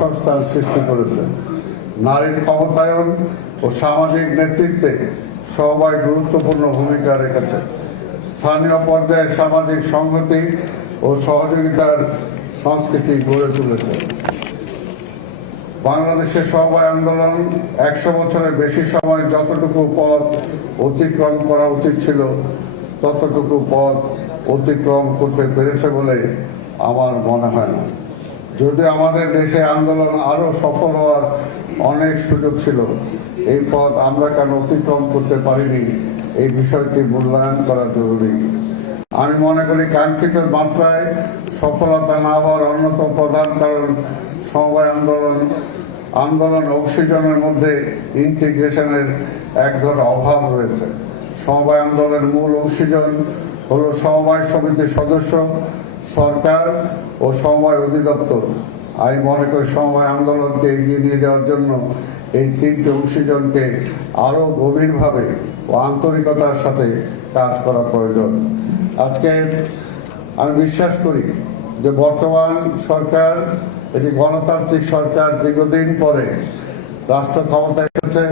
সংস্থান সৃষ্টি করেছে। নারীর ক্ষমতায়ন ও সামাজিক নেতৃত্বে সবাই গুরুত্বপূর্ণ ভূমিকা রেখেছে। স্থানীয় পর্যায়ে সামাজিক সংহতি ও সহযোগিতার সংস্কৃতি গড়ে তুলেছে। বাংলাদেশের সমবায় আন্দোলন 100 বছরের বেশি সময় যতটুকু পথ অতিক্রম করা উচিত ছিল ততটুকু পথ অতিক্রম করতে পেরেছে বলে আমার মনে হয় না। যদিও আমাদের দেশে আন্দোলন আরো সফল হওয়ার অনেক সুযোগ ছিল, এই পথ আমরা কেন অতিক্রম করতে পারিনি এই বিষয়টি মূল্যায়ন করা জরুরি। আমি মনে করি কাঙ্ক্ষিত মাত্রায় সফলতা না হওয়ার অন্যতম প্রধান কারণ সমবায় আন্দোলন অংশীজনের মধ্যে ইন্টিগ্রেশনের এক ধরনের অভাব রয়েছে। সমবায় আন্দোলনের মূল অংশীজন হলো সমবায় সমিতির সদস্য, সরকার ও সমবায় অধিদপ্তর। আমি মনে করি সমবায় আন্দোলনকে এগিয়ে নিয়ে যাওয়ার জন্য এই তিনটি অংশীজনকে আরো গভীরভাবে ও আন্তরিকতার সাথে কাজ করা প্রয়োজন। আজকে আমি বিশ্বাস করি যে বর্তমান সরকার এটি গণতান্ত্রিক সরকার, দীর্ঘদিন পরে রাষ্ট্র ক্ষমতায় এসেছে।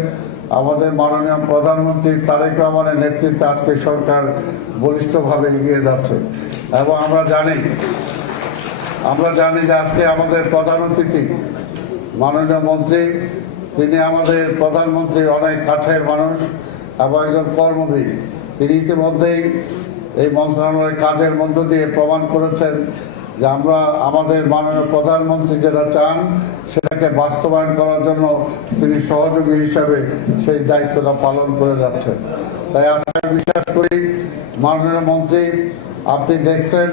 আমাদের মাননীয় প্রধানমন্ত্রী তারেক রহমানের নেতৃত্বে আজকে সরকার বলিষ্ঠভাবে এগিয়ে যাচ্ছে এবং আমরা জানি যে আজকে আমাদের প্রধান অতিথি মাননীয় মন্ত্রী, তিনি আমাদের প্রধানমন্ত্রীর অনেক কাছের মানুষ এবং একজন কর্মবীর। তিনি ইতিমধ্যেই এই মন্ত্রণালয়ের কাজের মধ্য দিয়ে প্রমাণ করেছেন যে আমাদের মাননীয় প্রধানমন্ত্রী যেটা চান সেটাকে বাস্তবায়ন করার জন্য তিনি সহযোগী হিসাবে সেই দায়িত্বটা পালন করে যাচ্ছেন। তাই আজকে বিশ্বাস করি মাননীয় মন্ত্রী, আপনি দেখছেন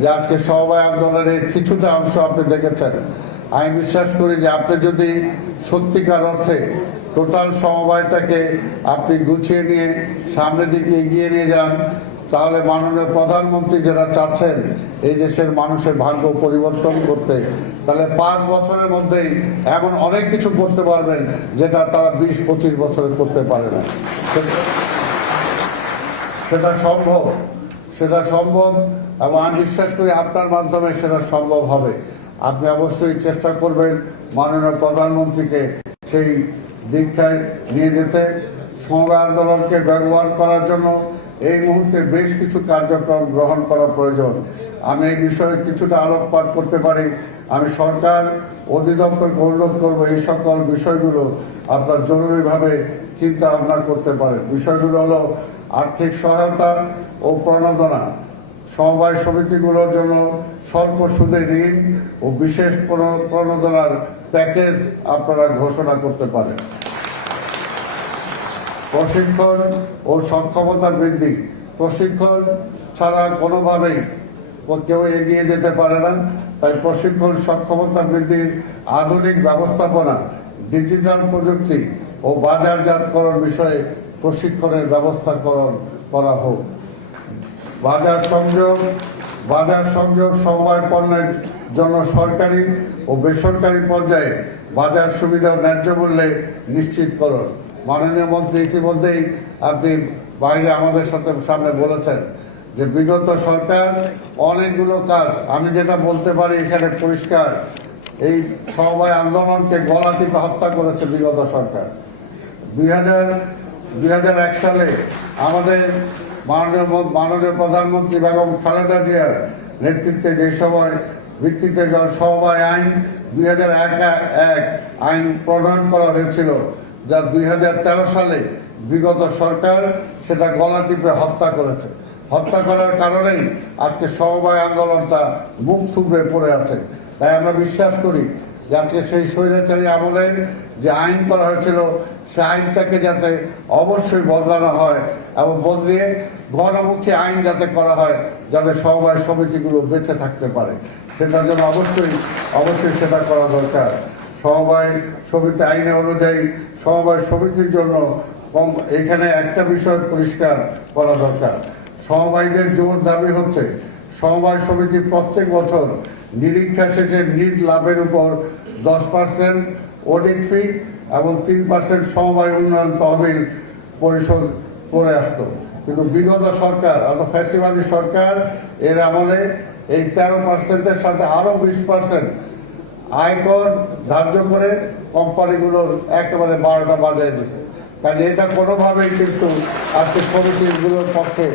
যে আজকে সমবায় আন্দোলনের কিছুটা অংশ আপনি দেখেছেন। আমি বিশ্বাস করি যে আপনি যদি সত্যিকার অর্থে টোটাল সমবায়টাকে আপনি গুছিয়ে নিয়ে সামনের দিকে এগিয়ে নিয়ে যান, তাহলে মাননীয় প্রধানমন্ত্রী যেটা চাচ্ছেন এই দেশের মানুষের ভাগ্য পরিবর্তন করতে, তাহলে 5 বছরের মধ্যেই এমন অনেক কিছু করতে পারবেন যেটা তারা 20-25 বছরে করতে পারে না। সেটা সম্ভব এবং আমি বিশ্বাস করি আপনার মাধ্যমে সেটা সম্ভব হবে। আপনি অবশ্যই চেষ্টা করবেন মাননীয় প্রধানমন্ত্রীকে সেই দীক্ষায় নিয়ে যেতে। সমবায় আন্দোলনকে ব্যবহার করার জন্য এই মুহূর্তে বেশ কিছু কার্যক্রম গ্রহণ করা প্রয়োজন। আমি এই বিষয়ে কিছুটা আলোকপাত করতে পারি। আমি সরকার অধিদপ্তরকে অনুরোধ করবো এই সকল বিষয়গুলো আপনার জরুরিভাবে চিন্তা ভাবনা করতে পারেন। বিষয়গুলো হলো আর্থিক সহায়তা ও প্রণোদনা, সমবায় সমিতিগুলোর জন্য স্বল্প সুদে ঋণ ও বিশেষ প্রণোদনার প্যাকেজ আপনারা ঘোষণা করতে পারেন। প্রশিক্ষণ ও সক্ষমতা বৃদ্ধি, প্রশিক্ষণ ছাড়া কোনোভাবেই কেউ এগিয়ে যেতে পারে না। তাই প্রশিক্ষণ, সক্ষমতা বৃদ্ধির আধুনিক ব্যবস্থাপনা, ডিজিটাল প্রযুক্তি ও বাজারজাতকরণ বিষয়ে প্রশিক্ষণের ব্যবস্থা করা হোক। বাজার সংযোগ সমবায় পণ্যের জন্য সরকারি ও বেসরকারি পর্যায়ে বাজার সুবিধা ন্যায্য মূল্যে নিশ্চিতকরণ। মাননীয় মন্ত্রী ইতিমধ্যেই আপনি বাইরে আমাদের সামনে বলেছেন যে বিগত সরকার অনেকগুলো কাজ, আমি যেটা বলতে পারি এখানে পরিষ্কার, এই সমবায় আন্দোলনকে গলা টিপে হত্যা করেছে বিগত সরকার। 2001 সালে আমাদের মাননীয় প্রধানমন্ত্রী বেগম খালেদা জিয়ার নেতৃত্বে যে সময় ভিত্তিতে সমবায় আইন 2001 আইন প্রণয়ন করা হয়েছিল, যা 2013 সালে বিগত সরকার সেটা গলা টিপে হত্যা করেছে। হত্যা করার কারণেই আজকে সমবায় আন্দোলনটা মুখ থুবড়ে পড়ে আছে। তাই আমরা বিশ্বাস করি যে আজকে সেই স্বৈরাচারী আমলের যে আইন করা হয়েছিল সে আইনটাকে যাতে অবশ্যই বদলানো হয় এবং বদলিয়ে গণমুখী আইন যাতে করা হয়, যাতে সমবায় সমিতিগুলো বেঁচে থাকতে পারে, সেটার জন্য অবশ্যই সেটা করা দরকার। সমবায় সমিতি আইনে অনুযায়ী সমবায় সমিতির জন্য এখানে একটা বিষয় পরিষ্কার করা দরকার। সমবায়ীদের জোর দাবি হচ্ছে সমবায় সমিতি প্রত্যেক বছর নিরীক্ষা শেষে নিট লাভের উপর 10% অডিট ফি এবং 3% সমবায় উন্নয়ন তহবিল পরিশোধ করে আসতো। কিন্তু বিগত সরকার অর্থাৎ ফ্যাসিবাদী সরকার এর আমলে এই 13%-এর সাথে আরো 20% আয়কর ধার্য করে কোম্পানিগুলোর একেবারে 12টা বাজায় দিচ্ছে। কাজে এটা কোনোভাবেই কিন্তু আজকে সমিতিগুলোর পক্ষে